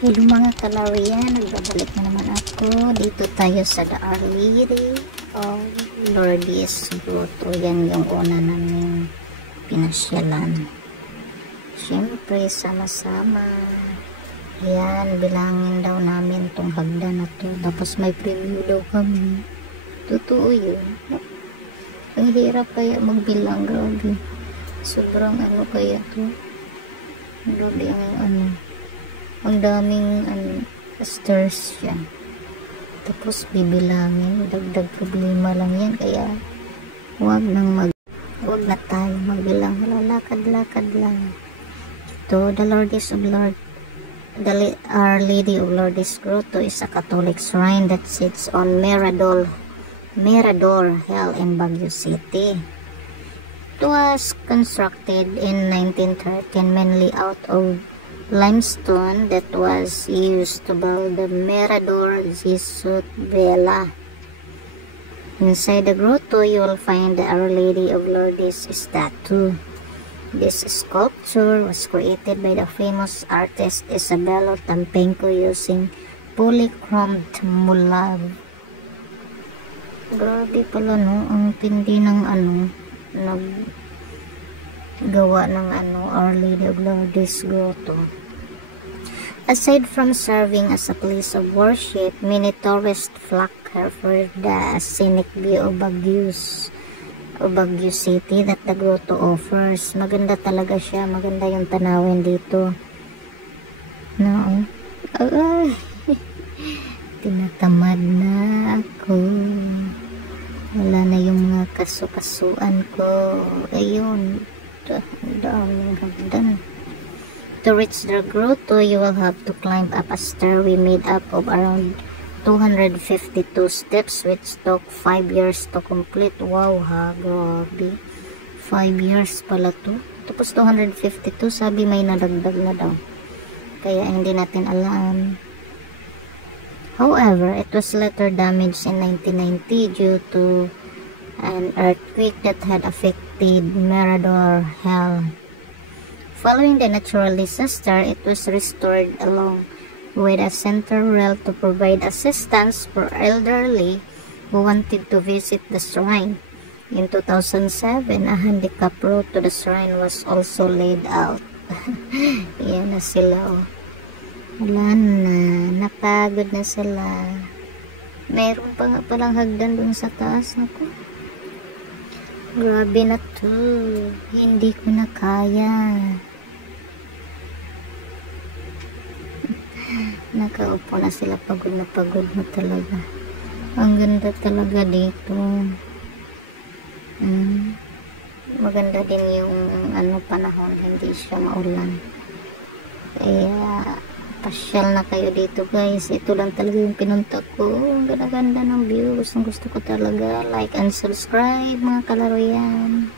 Hello mga kalarian, nagbabalik na naman ako. Dito tayo sa The Our Lady of Lourdes Grotto. Yan yung una naming pinasyalan. Siyempre, sama-sama. Yan, bilangin daw namin tong hagdan na to. Tapos may preview daw kami. Totoo yun. Ang hirap kaya magbilang, grabe. Sobrang ano kaya to. Grabe ang daming stairs siya. Tapos bibilangin, dagdag problema lang yan, kaya huwag na tayo magbilang, lalakad-lakad lang. Ito, Our Lady of Lourdes Grotto is a Catholic shrine that sits on Mirador Hill in Baguio City. It was constructed in 1913 mainly out of limestone that was used to build the Mirador Jesus Vela. Inside the grotto, you will find the Our Lady of Lourdes statue. This sculpture was created by the famous artist Isabelo Tampenko using polychromed mulav. Grabe pala, no? Ang tindi ng gawa ng Our Lady of Lourdes Grotto. Aside from serving as a place of worship, many tourists flock here for the scenic view of Baguio City that the grotto offers. Maganda talaga siya, maganda yung tanawin dito. No? Tinatamad na ako. Wala na yung mga kasukasuan ko. Ayun. Daming hagdan. To reach the grotto, you will have to climb up a stairway made up of around 252 steps, which took 5 years to complete. Wow ha, grabe. 5 years pala to. Tapos 252, sabi may nadagdag na daw. Kaya hindi natin alam. However, it was later damaged in 1990 due to an earthquake that had affected Mirador Hill. Following the natural disaster, it was restored along with a center rail to provide assistance for elderly who wanted to visit the shrine. In 2007, a handicap road to the shrine was also laid out. Yan na sila, oh. Wala na, napagod na sila. Mayroon pa nga palang hagdan dun sa taas. Ako, grabe na to. Hindi ko na kaya. Nakaupo na sila, pagod na talaga. Ang ganda talaga dito. Maganda din yung panahon, hindi siya maulan. Kaya pasyal na kayo dito, guys. Ito lang talaga yung pinunta ko. Ang ganda ng view, gusto ko talaga. Like and subscribe mga kalaro yan.